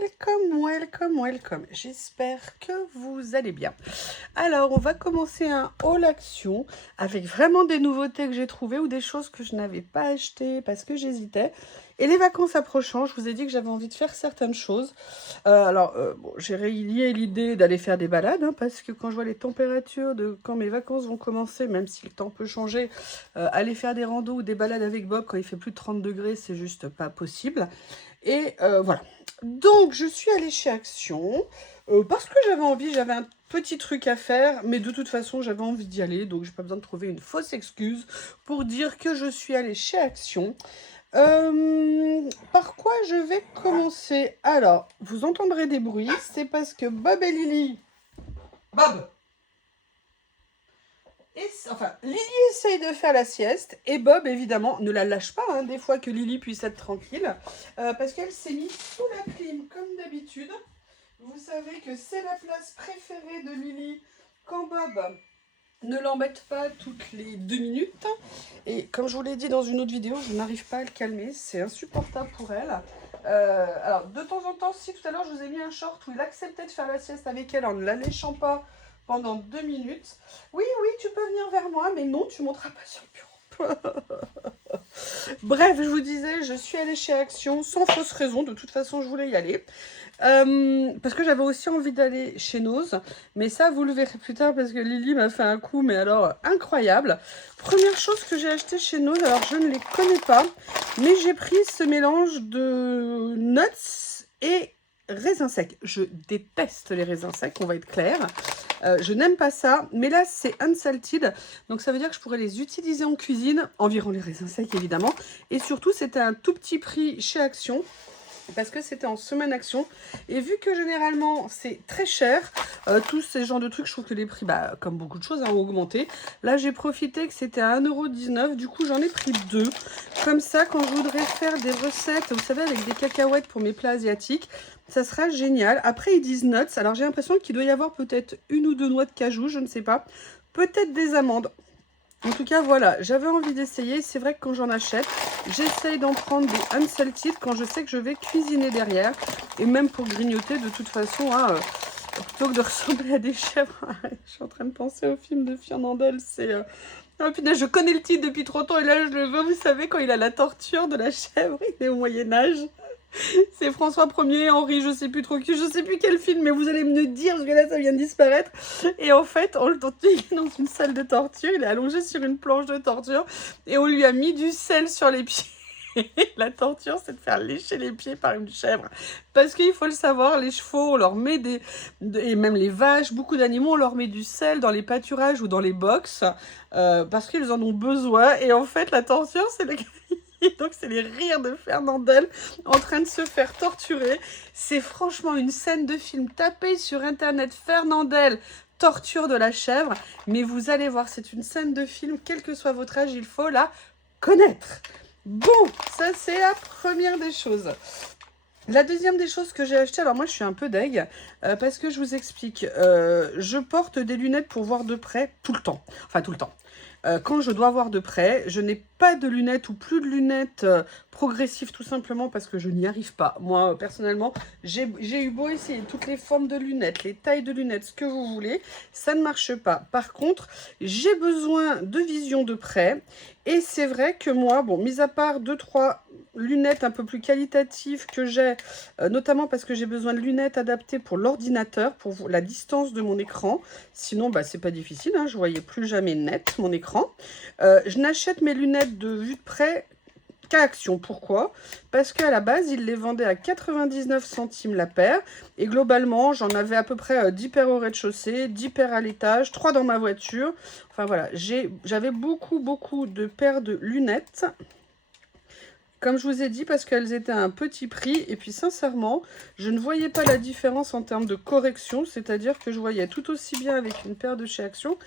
welcome, welcome, welcome. J'espère que vous allez bien. Alors, on va commencer un haul action avec vraiment des nouveautés que j'ai trouvées ou des choses que je n'avais pas achetées parce que j'hésitais. Et les vacances approchant, je vous ai dit que j'avais envie de faire certaines choses. Bon, j'ai relié l'idée d'aller faire des balades hein, parce que quand je vois les températures de quand mes vacances vont commencer, même si le temps peut changer, aller faire des randos ou des balades avec Bob quand il fait plus de 30 degrés, c'est juste pas possible. Et voilà. Donc, je suis allée chez Action parce que j'avais envie, j'avais un petit truc à faire, mais de toute façon, j'avais envie d'y aller, donc j'ai pas besoin de trouver une fausse excuse pour dire que je suis allée chez Action. Par quoi je vais commencer? Alors, vous entendrez des bruits, c'est parce que Bob et Lily... Bob! Enfin, Lily essaye de faire la sieste et Bob, évidemment, ne la lâche pas, hein, des fois que Lily puisse être tranquille, parce qu'elle s'est mise sous la clim comme d'habitude. Vous savez que c'est la place préférée de Lily quand Bob ne l'embête pas toutes les 2 minutes. Et comme je vous l'ai dit dans une autre vidéo, je n'arrive pas à le calmer, c'est insupportable pour elle. Alors, de temps en temps, si tout à l'heure je vous ai mis un short où il acceptait de faire la sieste avec elle en ne la léchant pas pendant 2 minutes. Oui, oui, tu peux venir vers moi, mais non, tu ne monteras pas sur le bureau. Bref, je vous disais, je suis allée chez Action sans fausse raison. De toute façon, je voulais y aller. Parce que j'avais aussi envie d'aller chez Nose. Mais ça, vous le verrez plus tard parce que Lily m'a fait un coup, mais alors incroyable. Première chose que j'ai acheté chez Nose, alors je ne les connais pas, mais j'ai pris ce mélange de nuts et raisins secs. Je déteste les raisins secs, on va être clair. Je n'aime pas ça, mais là c'est unsalted, donc ça veut dire que je pourrais les utiliser en cuisine, environ les raisins secs évidemment, et surtout c'était un tout petit prix chez Action, parce que c'était en semaine Action, et vu que généralement c'est très cher, tous ces genres de trucs, je trouve que les prix, bah, comme beaucoup de choses, ont augmenté. Là j'ai profité que c'était à 1,19 €, du coup j'en ai pris 2, comme ça quand je voudrais faire des recettes, vous savez, avec des cacahuètes pour mes plats asiatiques, ça sera génial. Après ils disent nuts, alors j'ai l'impression qu'il doit y avoir peut-être 1 ou 2 noix de cajou, je ne sais pas, peut-être des amandes. En tout cas, voilà, j'avais envie d'essayer. C'est vrai que quand j'en achète, j'essaye d'en prendre des unsalted quand je sais que je vais cuisiner derrière. Et même pour grignoter, de toute façon, hein, plutôt que de ressembler à des chèvres. Je suis en train de penser au film de Fernandel, c'est... Oh putain, je connais le titre depuis trop longtemps et là je le veux, vous savez, quand il a la torture de la chèvre, il est au Moyen-Âge. C'est François Ier, Henri, je sais plus trop qui, je sais plus quel film, mais vous allez me le dire parce que là ça vient de disparaître. Et en fait, il est dans une salle de torture, il est allongé sur une planche de torture et on lui a mis du sel sur les pieds. La torture, c'est de faire lécher les pieds par une chèvre. Parce qu'il faut le savoir, les chevaux, on leur met et même les vaches, beaucoup d'animaux, on leur met du sel dans les pâturages ou dans les box parce qu'ils en ont besoin. Et en fait, la torture, c'est donc c'est les rires de Fernandel en train de se faire torturer. C'est franchement une scène de film. Tapez sur internet Fernandel, torture de la chèvre. Mais vous allez voir, c'est une scène de film, quel que soit votre âge, il faut la connaître. Bon, ça c'est la première des choses. La deuxième des choses que j'ai acheté, alors moi je suis un peu deg, parce que je vous explique, je porte des lunettes pour voir de près tout le temps, enfin tout le temps. Quand je dois voir de près, je n'ai pas de lunettes ou plus de lunettes progressives tout simplement parce que je n'y arrive pas. Moi, personnellement, j'ai eu beau essayer toutes les formes de lunettes, les tailles de lunettes, ce que vous voulez, ça ne marche pas. Par contre, j'ai besoin de vision de près et c'est vrai que moi, bon, mis à part 2-3 lunettes un peu plus qualitatives que j'ai, notamment parce que j'ai besoin de lunettes adaptées pour l'ordinateur, pour la distance de mon écran. Sinon, bah, c'est pas difficile, hein, je voyais plus jamais net mon écran. Je n'achète mes lunettes de vue de près qu'à Action. Pourquoi? Parce qu'à la base, ils les vendaient à 99 centimes la paire. Et globalement, j'en avais à peu près 10 paires au rez-de-chaussée, 10 paires à l'étage, 3 dans ma voiture. Enfin voilà, j'avais beaucoup de paires de lunettes. Comme je vous ai dit, parce qu'elles étaient à un petit prix. Et puis sincèrement, je ne voyais pas la différence en termes de correction. C'est-à-dire que je voyais tout aussi bien avec une paire de chez Action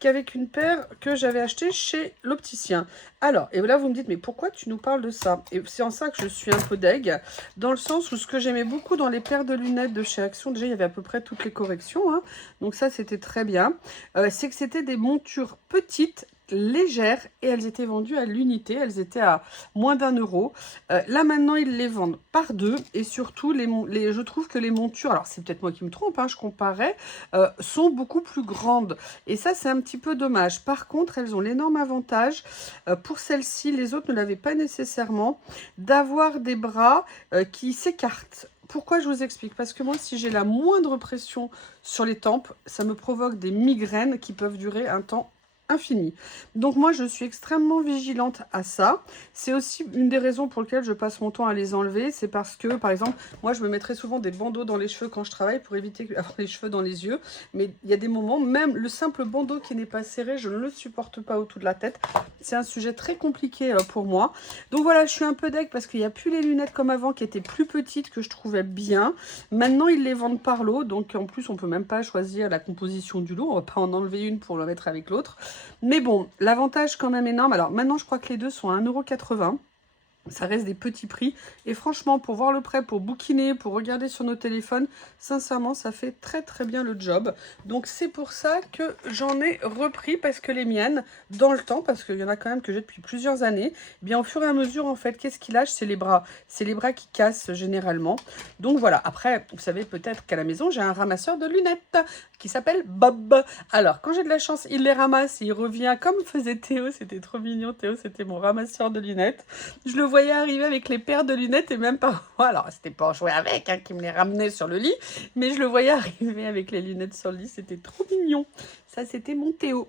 qu'avec une paire que j'avais achetée chez l'opticien. Alors, et là vous me dites, mais pourquoi tu nous parles de ça? Et c'est en ça que je suis un peu deg, dans le sens où ce que j'aimais beaucoup dans les paires de lunettes de chez Action, déjà il y avait à peu près toutes les corrections, hein, donc ça c'était très bien, c'est que c'était des montures petites, légères et elles étaient vendues à l'unité, elles étaient à moins d'1 euro. Là maintenant ils les vendent par deux et surtout je trouve que les montures, alors c'est peut-être moi qui me trompe, hein, je comparais, sont beaucoup plus grandes et ça c'est un petit peu dommage. Par contre elles ont l'énorme avantage, pour celle-ci, les autres ne l'avaient pas nécessairement, d'avoir des bras qui s'écartent. Pourquoi je vous explique? Parce que moi, si j'ai la moindre pression sur les tempes, ça me provoque des migraines qui peuvent durer un temps infini. Donc moi, je suis extrêmement vigilante à ça. C'est aussi une des raisons pour lesquelles je passe mon temps à les enlever. C'est parce que, par exemple, moi, je me mettrais souvent des bandeaux dans les cheveux quand je travaille pour éviter d'avoir les cheveux dans les yeux. Mais il y a des moments, même le simple bandeau qui n'est pas serré, je ne le supporte pas autour de la tête. C'est un sujet très compliqué pour moi. Donc voilà, je suis un peu deg parce qu'il n'y a plus les lunettes comme avant qui étaient plus petites que je trouvais bien. Maintenant, ils les vendent par lot. Donc en plus, on peut même pas choisir la composition du lot. On va pas en enlever une pour le mettre avec l'autre. Mais bon, l'avantage quand même énorme. Alors maintenant, je crois que les deux sont à 1,80 €. Ça reste des petits prix. Et franchement, pour voir le prêt, pour bouquiner, pour regarder sur nos téléphones, sincèrement, ça fait très très bien le job. Donc c'est pour ça que j'en ai repris, parce que les miennes, dans le temps, parce qu'il y en a quand même que j'ai depuis plusieurs années, eh bien au fur et à mesure, en fait, qu'est-ce qui lâche? C'est les bras. C'est les bras qui cassent généralement. Donc voilà. Après, vous savez peut-être qu'à la maison, j'ai un ramasseur de lunettes qui s'appelle Bob. Alors, quand j'ai de la chance, il les ramasse et il revient comme faisait Théo. C'était trop mignon, Théo, c'était mon ramasseur de lunettes. Je le voyais arriver avec les paires de lunettes et même parfois, alors c'était pas en jouer avec, hein, qui me les ramenait sur le lit, mais je le voyais arriver avec les lunettes sur le lit, c'était trop mignon. Ça, c'était mon Théo.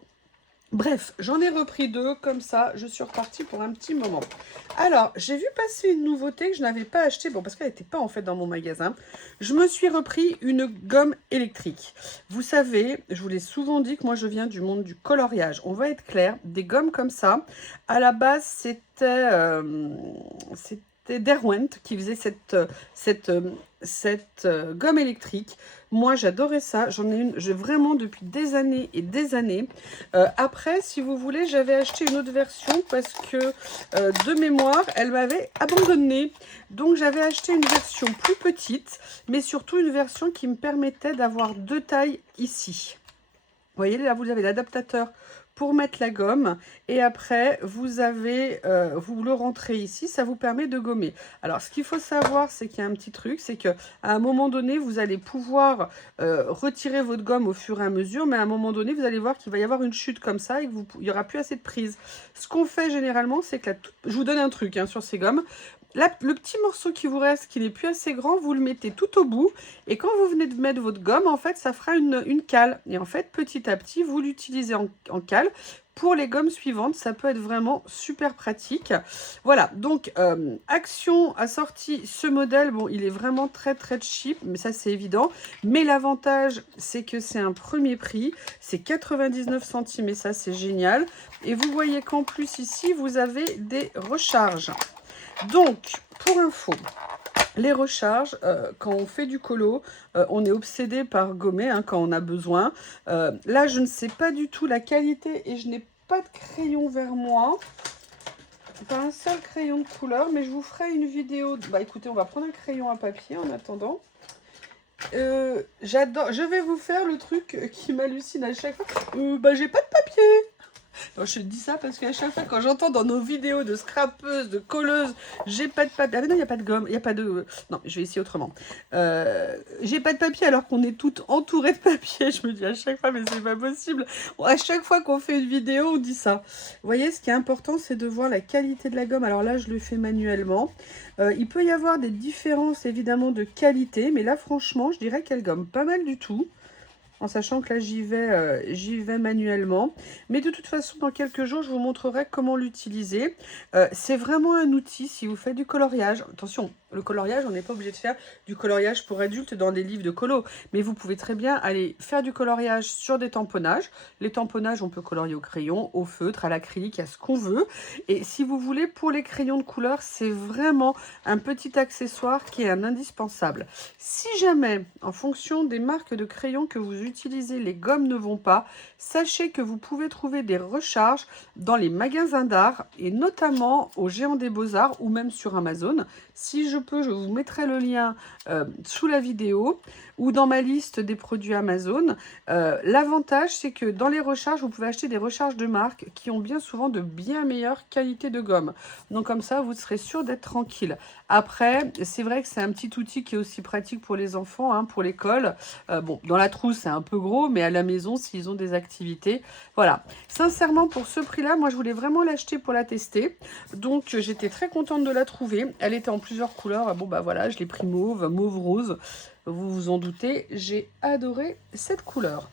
Bref, j'en ai repris deux, comme ça, je suis repartie pour un petit moment. Alors, j'ai vu passer une nouveauté que je n'avais pas achetée, bon, parce qu'elle n'était pas en fait dans mon magasin. Je me suis repris une gomme électrique. Vous savez, je vous l'ai souvent dit que moi je viens du monde du coloriage. On va être clair, des gommes comme ça, à la base c'était Derwent qui faisait cette gomme électrique. Moi, j'adorais ça. J'en ai une, vraiment depuis des années et des années. Après, si vous voulez, j'avais acheté une autre version parce que de mémoire, elle m'avait abandonnée. Donc, j'avais acheté une version plus petite, mais surtout une version qui me permettait d'avoir deux tailles ici. Vous voyez, là, vous avez l'adaptateur pour mettre la gomme et après vous avez vous le rentrez ici, ça vous permet de gommer. Alors ce qu'il faut savoir, c'est qu'il y a un petit truc, c'est que à un moment donné vous allez pouvoir retirer votre gomme au fur et à mesure, mais à un moment donné vous allez voir qu'il va y avoir une chute comme ça et qu'il n'y aura plus assez de prise. Ce qu'on fait généralement, c'est que je vous donne un truc hein, sur ces gommes. Là, le petit morceau qui vous reste, qui n'est plus assez grand, vous le mettez tout au bout. Et quand vous venez de mettre votre gomme, en fait, ça fera une cale. Et en fait, petit à petit, vous l'utilisez en cale. Pour les gommes suivantes, ça peut être vraiment super pratique. Voilà, donc Action a sorti ce modèle. Bon, il est vraiment très très cheap, mais ça c'est évident. Mais l'avantage, c'est que c'est un premier prix. C'est 99 centimes et ça c'est génial. Et vous voyez qu'en plus ici, vous avez des recharges. Donc, pour info, les recharges, quand on fait du colo, on est obsédé par gommer hein, quand on a besoin. Là, je ne sais pas du tout la qualité et je n'ai pas de crayon vers moi. Pas un seul crayon de couleur, mais je vous ferai une vidéo. Bah écoutez, on va prendre un crayon à papier en attendant. J'adore. Je vais vous faire le truc qui m'hallucine à chaque fois. Bah j'ai pas de papier. Alors, je dis ça parce qu'à chaque fois quand j'entends dans nos vidéos de scrapeuse, de colleuse, j'ai pas de papier. Ah mais non, il n'y a pas de gomme, il n'y a pas de... Non, je vais essayer autrement. J'ai pas de papier alors qu'on est toutes entourées de papier. Je me dis à chaque fois, mais c'est pas possible. À chaque fois qu'on fait une vidéo, on dit ça. Vous voyez, ce qui est important, c'est de voir la qualité de la gomme. Alors là, je le fais manuellement. Il peut y avoir des différences, évidemment, de qualité. Mais là, franchement, je dirais qu'elle gomme pas mal du tout. En sachant que là, j'y vais manuellement. Mais de toute façon, dans quelques jours, je vous montrerai comment l'utiliser. C'est vraiment un outil si vous faites du coloriage. Attention, le coloriage, on n'est pas obligé de faire du coloriage pour adultes dans des livres de colo. Mais vous pouvez très bien aller faire du coloriage sur des tamponnages. Les tamponnages, on peut colorier au crayon, au feutre, à l'acrylique, à ce qu'on veut. Et si vous voulez, pour les crayons de couleur, c'est vraiment un petit accessoire qui est un indispensable. Si jamais, en fonction des marques de crayons que vous utilisez, les gommes ne vont pas, sachez que vous pouvez trouver des recharges dans les magasins d'art et notamment au Géant des Beaux-Arts ou même sur Amazon. Si je peux, je vous mettrai le lien sous la vidéo ou dans ma liste des produits Amazon. L'avantage, c'est que dans les recharges, vous pouvez acheter des recharges de marque qui ont bien souvent de bien meilleures qualités de gomme. Donc comme ça, vous serez sûr d'être tranquille. Après, c'est vrai que c'est un petit outil qui est aussi pratique pour les enfants, hein, pour l'école. Bon, dans la trousse, c'est un peu gros, mais à la maison, s'ils ont des activités, voilà. Sincèrement, pour ce prix-là, moi, je voulais vraiment l'acheter pour la tester. Donc, j'étais très contente de la trouver. Elle était en plusieurs couleurs. Bon, bah voilà, je l'ai pris mauve, mauve rose. Vous vous en doutez, j'ai adoré cette couleur.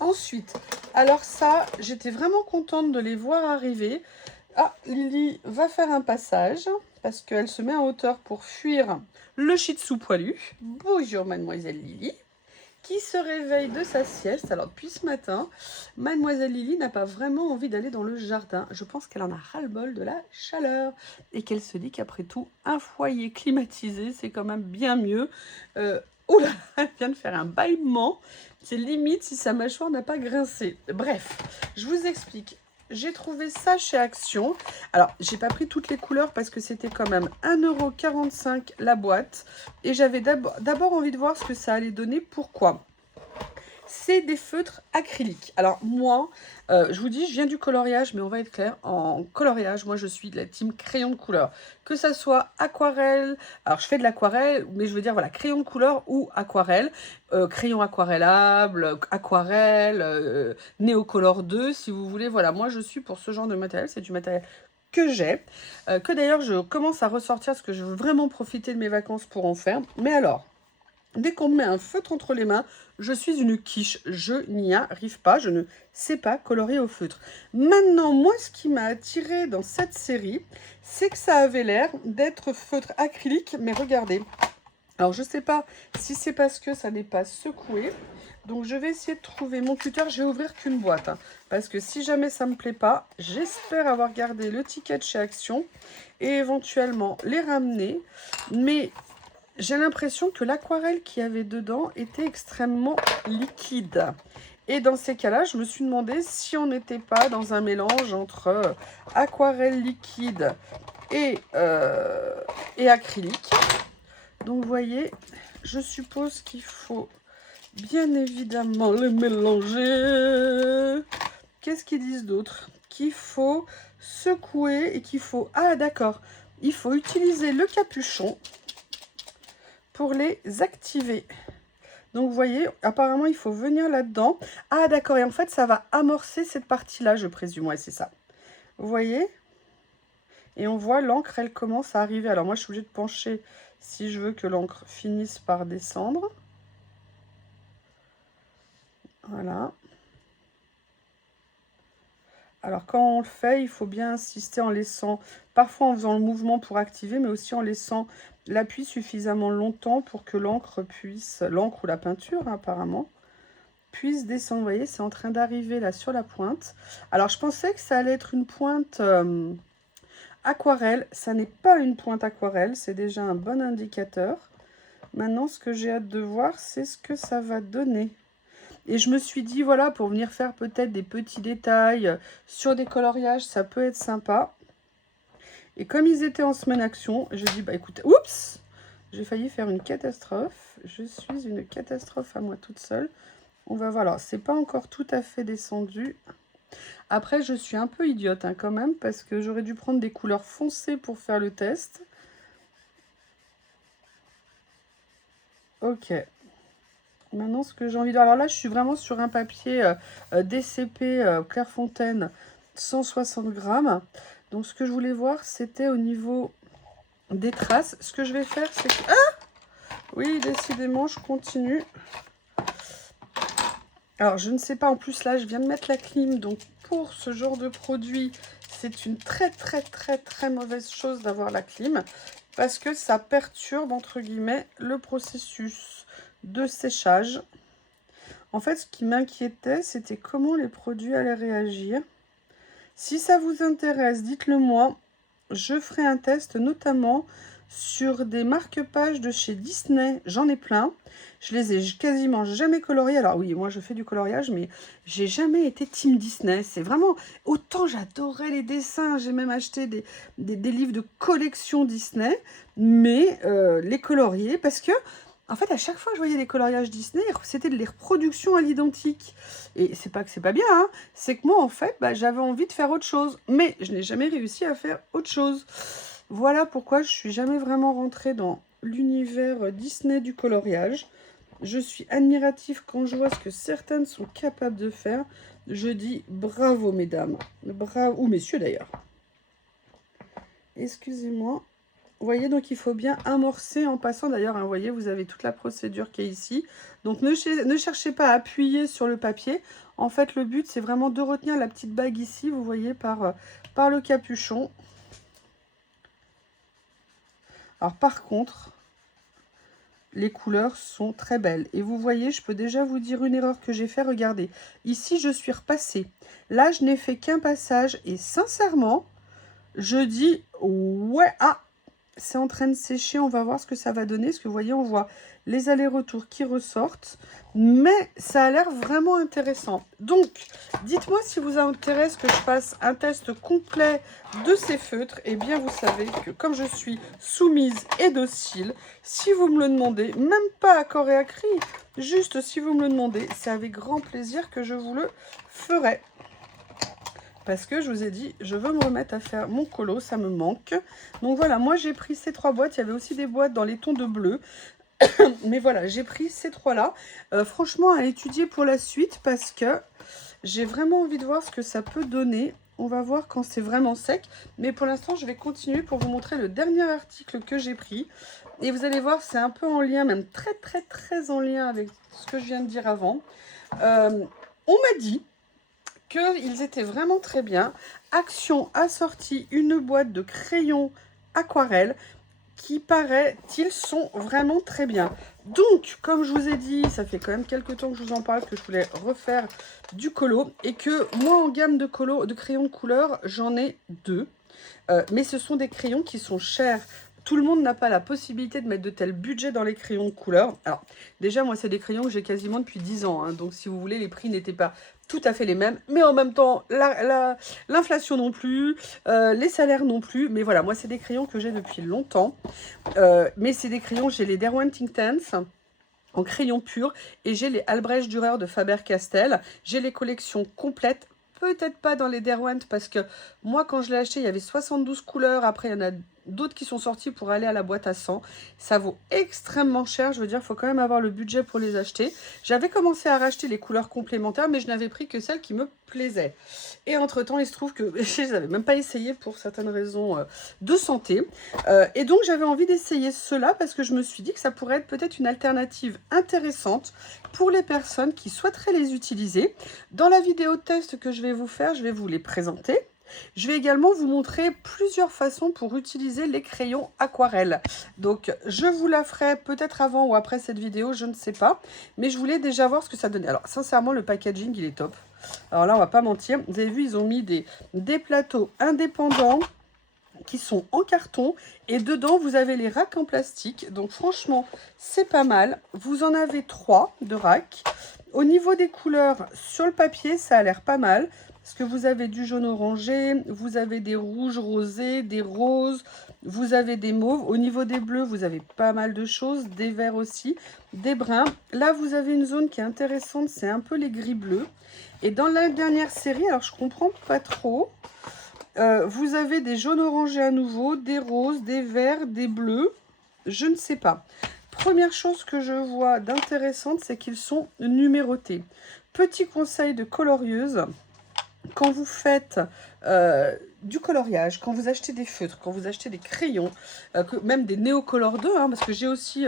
Ensuite, alors ça, j'étais vraiment contente de les voir arriver. Ah, Lily va faire un passage parce qu'elle se met en hauteur pour fuir le shih tzu poilu. Bonjour, mademoiselle Lily, qui se réveille de sa sieste. Alors, depuis ce matin, mademoiselle Lily n'a pas vraiment envie d'aller dans le jardin. Je pense qu'elle en a ras-le-bol de la chaleur et qu'elle se dit qu'après tout, un foyer climatisé, c'est quand même bien mieux. Oula, elle vient de faire un bâillement. C'est limite si sa mâchoire n'a pas grincé. Bref, je vous explique. J'ai trouvé ça chez Action. Alors, j'ai pas pris toutes les couleurs parce que c'était quand même 1,45 € la boîte. Et j'avais d'abord envie de voir ce que ça allait donner. Pourquoi ? C'est des feutres acryliques. Alors moi, je vous dis, je viens du coloriage, mais on va être clair, en coloriage, moi je suis de la team crayon de couleur. Que ça soit aquarelle, alors je fais de l'aquarelle, mais je veux dire, voilà, crayon de couleur ou aquarelle, crayon aquarellable, aquarelle, Néocolor 2, si vous voulez, voilà, moi je suis pour ce genre de matériel, c'est du matériel que j'ai, que d'ailleurs je commence à ressortir parce que je veux vraiment profiter de mes vacances pour en faire. Mais alors, dès qu'on me met un feutre entre les mains, je suis une quiche. Je n'y arrive pas. Je ne sais pas colorier au feutre. Maintenant, moi, ce qui m'a attiré dans cette série, c'est que ça avait l'air d'être feutre acrylique. Mais regardez. Alors, je ne sais pas si c'est parce que ça n'est pas secoué. Donc, je vais essayer de trouver mon cutter. Je vais ouvrir qu'une boîte. Hein, parce que si jamais ça ne me plaît pas, j'espère avoir gardé le ticket de chez Action. Et éventuellement les ramener. Mais j'ai l'impression que l'aquarelle qu'il y avait dedans était extrêmement liquide. Et dans ces cas-là, je me suis demandé si on n'était pas dans un mélange entre aquarelle liquide et acrylique. Donc, vous voyez, je suppose qu'il faut bien évidemment les mélanger. Qu'est-ce qu'ils disent d'autre? Qu'il faut secouer et qu'il faut... Ah, d'accord. Il faut utiliser le capuchon pour les activer. Donc, vous voyez, apparemment, il faut venir là-dedans. Ah, d'accord. Et en fait, ça va amorcer cette partie-là, je présume. Ouais, c'est ça. Vous voyez? Et on voit l'encre, elle commence à arriver. Alors, moi, je suis obligée de pencher si je veux que l'encre finisse par descendre. Voilà. Alors, quand on le fait, il faut bien insister en laissant, parfois en faisant le mouvement pour activer, mais aussi en laissant l'appui suffisamment longtemps pour que l'encre puisse, l'encre ou la peinture, hein, apparemment, puisse descendre. Vous voyez, c'est en train d'arriver là sur la pointe. Alors, je pensais que ça allait être une pointe aquarelle. Ça n'est pas une pointe aquarelle, c'est déjà un bon indicateur. Maintenant, ce que j'ai hâte de voir, c'est ce que ça va donner. Et je me suis dit, voilà, pour venir faire peut-être des petits détails sur des coloriages, ça peut être sympa. Et comme ils étaient en semaine action, je dis, bah écoutez, oups, j'ai failli faire une catastrophe. Je suis une catastrophe à moi toute seule. On va voir, alors, c'est pas encore tout à fait descendu. Après, je suis un peu idiote hein, quand même, parce que j'aurais dû prendre des couleurs foncées pour faire le test. Ok. Maintenant, ce que j'ai envie de... Alors là, je suis vraiment sur un papier DCP Clairefontaine, 160 grammes. Donc, ce que je voulais voir, c'était au niveau des traces. Ce que je vais faire, c'est que... Ah! Oui, décidément, je continue. Alors, je ne sais pas. En plus, là, je viens de mettre la clim. Donc, pour ce genre de produit, c'est une très, très, très, très mauvaise chose d'avoir la clim. Parce que ça perturbe, entre guillemets, le processus de séchage. En fait, ce qui m'inquiétait, c'était comment les produits allaient réagir. Si ça vous intéresse, dites-le moi. Je ferai un test, notamment sur des marque-pages de chez Disney. J'en ai plein. Je les ai quasiment jamais coloriés. Alors oui, moi je fais du coloriage, mais j'ai jamais été team Disney. C'est vraiment... Autant j'adorais les dessins, j'ai même acheté des livres de collection Disney, mais les colorier, parce que, en fait, à chaque fois que je voyais des coloriages Disney, c'était de les reproductions à l'identique. Et c'est pas que c'est pas bien, hein, c'est que moi, en fait, bah, j'avais envie de faire autre chose. Mais je n'ai jamais réussi à faire autre chose. Voilà pourquoi je suis jamais vraiment rentrée dans l'univers Disney du coloriage. Je suis admirative quand je vois ce que certaines sont capables de faire. Je dis bravo, mesdames. Bravo, ou messieurs d'ailleurs. Excusez-moi. Vous voyez, donc il faut bien amorcer en passant. D'ailleurs, hein, vous voyez, vous avez toute la procédure qui est ici. Donc ne cherchez pas à appuyer sur le papier. En fait, le but, c'est vraiment de retenir la petite bague ici, vous voyez, par le capuchon. Alors par contre, les couleurs sont très belles. Et vous voyez, je peux déjà vous dire une erreur que j'ai fait. Regardez, ici, je suis repassée. Là, je n'ai fait qu'un passage. Et sincèrement, je dis, ouais, ah, c'est en train de sécher. On va voir ce que ça va donner. Parce que vous voyez, on voit les allers-retours qui ressortent. Mais ça a l'air vraiment intéressant. Donc, dites-moi si vous intéresse que je fasse un test complet de ces feutres. Eh bien, vous savez que comme je suis soumise et docile, si vous me le demandez, même pas à corps et à cri, juste si vous me le demandez, c'est avec grand plaisir que je vous le ferai. Parce que je vous ai dit, je veux me remettre à faire mon colo, ça me manque. Donc voilà, moi j'ai pris ces 3 boîtes. Il y avait aussi des boîtes dans les tons de bleu. Mais voilà, j'ai pris ces 3-là. Franchement, à étudier pour la suite parce que j'ai vraiment envie de voir ce que ça peut donner. On va voir quand c'est vraiment sec. Mais pour l'instant, je vais continuer pour vous montrer le dernier article que j'ai pris. Et vous allez voir, c'est un peu en lien, même très en lien avec ce que je viens de dire avant. On m'a dit qu'ils étaient vraiment très bien. Action a sorti une boîte de crayons aquarelle qui, paraît-il, sont vraiment très bien. Donc, comme je vous ai dit, ça fait quand même quelques temps que je vous en parle, que je voulais refaire du colo, et que moi, en gamme de crayons de couleur, j'en ai 2. Mais ce sont des crayons qui sont chers. Tout le monde n'a pas la possibilité de mettre de tels budgets dans les crayons de couleur. Alors, déjà, moi, c'est des crayons que j'ai quasiment depuis 10 ans. Hein, donc, si vous voulez, les prix n'étaient pas tout à fait les mêmes. Mais en même temps, l'inflation non plus, les salaires non plus. Mais voilà, moi, c'est des crayons que j'ai depuis longtemps. Mais c'est des crayons, j'ai les Derwent Intense en crayon pur. Et j'ai les Albrecht Dürer de Faber-Castell. J'ai les collections complètes. Peut-être pas dans les Derwent parce que moi, quand je l'ai acheté, il y avait 72 couleurs. Après, il y en a d'autres qui sont sortis pour aller à la boîte à 100. Ça vaut extrêmement cher. Je veux dire, il faut quand même avoir le budget pour les acheter. J'avais commencé à racheter les couleurs complémentaires, mais je n'avais pris que celles qui me plaisaient. Et entre-temps, il se trouve que je les avais même pas essayé pour certaines raisons de santé. Et donc, j'avais envie d'essayer cela parce que je me suis dit que ça pourrait être peut-être une alternative intéressante pour les personnes qui souhaiteraient les utiliser. Dans la vidéo test que je vais vous faire, je vais vous les présenter. Je vais également vous montrer plusieurs façons pour utiliser les crayons aquarelles. Donc, je vous la ferai peut-être avant ou après cette vidéo, je ne sais pas. Mais je voulais déjà voir ce que ça donnait. Alors, sincèrement, le packaging, il est top. Alors là, on va pas mentir. Vous avez vu, ils ont mis des plateaux indépendants qui sont en carton. Et dedans, vous avez les racks en plastique. Donc, franchement, c'est pas mal. Vous en avez 3 de racks. Au niveau des couleurs, sur le papier, ça a l'air pas mal. Parce que vous avez du jaune orangé, vous avez des rouges rosés, des roses, vous avez des mauves. Au niveau des bleus, vous avez pas mal de choses, des verts aussi, des bruns. Là, vous avez une zone qui est intéressante, c'est un peu les gris-bleus. Et dans la dernière série, alors je comprends pas trop, vous avez des jaunes orangés à nouveau, des roses, des verts, des bleus, je ne sais pas. Première chose que je vois d'intéressante, c'est qu'ils sont numérotés. Petit conseil de colorieuse. Quand vous faites du coloriage, quand vous achetez des feutres, quand vous achetez des crayons, même des Neocolor 2, hein, parce que j'ai aussi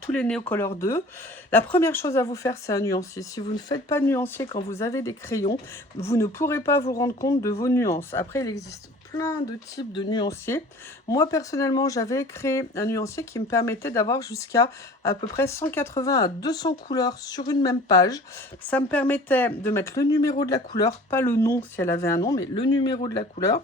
tous les Neocolor 2, la première chose à vous faire, c'est un nuancier. Si vous ne faites pas de nuancier quand vous avez des crayons, vous ne pourrez pas vous rendre compte de vos nuances. Après, il existe plein de types de nuanciers. Moi, personnellement, j'avais créé un nuancier qui me permettait d'avoir jusqu'à à peu près 180 à 200 couleurs sur une même page. Ça me permettait de mettre le numéro de la couleur, pas le nom si elle avait un nom, mais le numéro de la couleur.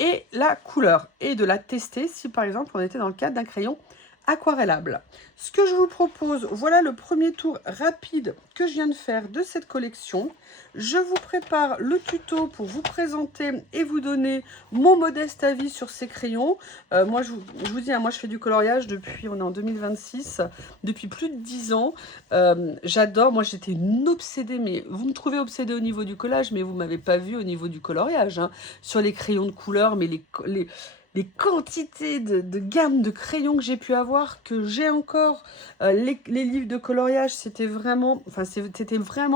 et la couleur. Et de la tester si par exemple on était dans le cadre d'un crayon aquarellable. Ce que je vous propose, voilà le premier tour rapide que je viens de faire de cette collection. Je vous prépare le tuto pour vous présenter et vous donner mon modeste avis sur ces crayons. Moi, je vous dis, hein, moi je fais du coloriage depuis, on est en 2026, depuis plus de 10 ans. J'adore, moi j'étais une obsédée, mais vous me trouvez obsédée au niveau du collage, mais vous ne m'avez pas vu au niveau du coloriage, hein, sur les crayons de couleur, mais les quantités de gamme de crayons que j'ai pu avoir, que j'ai encore, les livres de coloriage, c'était vraiment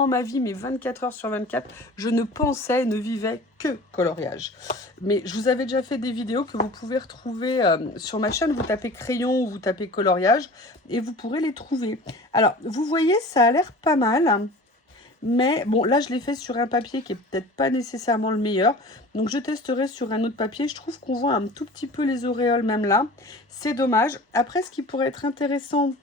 ma vie, mais 24 heures sur 24, je ne pensais, ne vivais que coloriage. Mais je vous avais déjà fait des vidéos que vous pouvez retrouver sur ma chaîne, vous tapez crayon ou vous tapez coloriage, et vous pourrez les trouver. Alors, vous voyez, ça a l'air pas mal. Mais bon, là, je l'ai fait sur un papier qui est peut-être pas nécessairement le meilleur. Donc, je testerai sur un autre papier. Je trouve qu'on voit un tout petit peu les auréoles même là. C'est dommage. Après, ce qui pourrait être intéressant,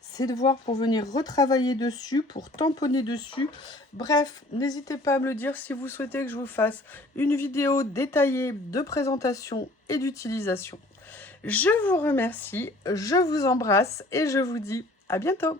c'est de voir pour venir retravailler dessus, pour tamponner dessus. Bref, n'hésitez pas à me le dire si vous souhaitez que je vous fasse une vidéo détaillée de présentation et d'utilisation. Je vous remercie, je vous embrasse et je vous dis à bientôt.